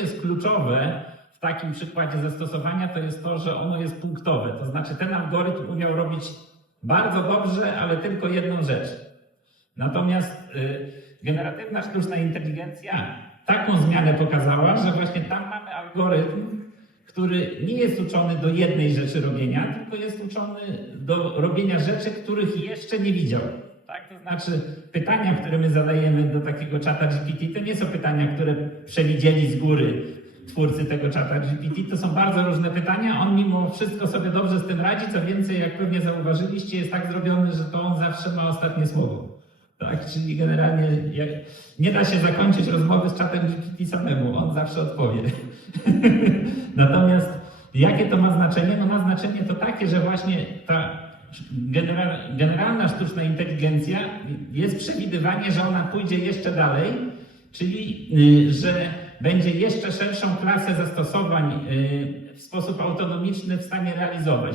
jest kluczowe w takim przykładzie zastosowania, to jest to, że ono jest punktowe. To znaczy ten algorytm umiał robić bardzo dobrze, ale tylko jedną rzecz. Natomiast y, generatywna sztuczna inteligencja taką zmianę pokazała, że właśnie tam mamy algorytm, który nie jest uczony do jednej rzeczy robienia, tylko jest uczony do robienia rzeczy, których jeszcze nie widział. Tak? To znaczy pytania, które my zadajemy do takiego czata GPT, to nie są pytania, które przewidzieli z góry twórcy tego czata GPT. To są bardzo różne pytania. On mimo wszystko sobie dobrze z tym radzi. Co więcej, jak pewnie zauważyliście, jest tak zrobiony, że to on zawsze ma ostatnie słowo. Tak, czyli generalnie jak nie da się zakończyć rozmowy z czatem GPT samemu, on zawsze odpowie. Natomiast jakie to ma znaczenie? No ma znaczenie to takie, że właśnie ta genera- generalna sztuczna inteligencja jest przewidywanie, że ona pójdzie jeszcze dalej, czyli y, że będzie jeszcze szerszą klasę zastosowań y, w sposób autonomiczny w stanie realizować.